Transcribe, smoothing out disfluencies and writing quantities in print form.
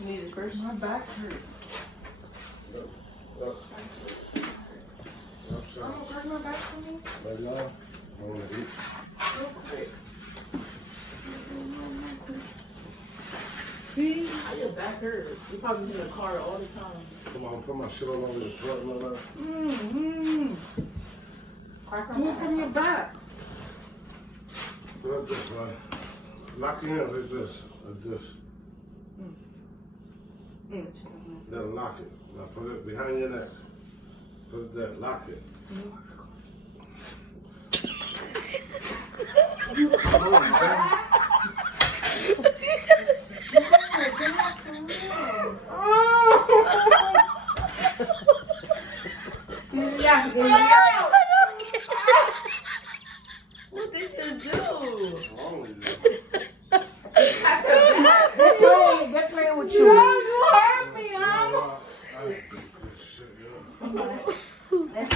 You need it first? My back hurts. I'm gonna crack my back for me. Right now, I want to eat. Real quick. How your back hurt? You probably was in the car all the time. Come on, put my shit all over the front, man. Mm-hmm. Do it from your back. Look at this, man. Lock your hands like this, like this. Then lock it. Now put it behind your neck. Put it there, lock it. Come on, man. What did you do? What's wrong with you? They're playing with you. No, you hurt me, huh? I hate this shit, yo.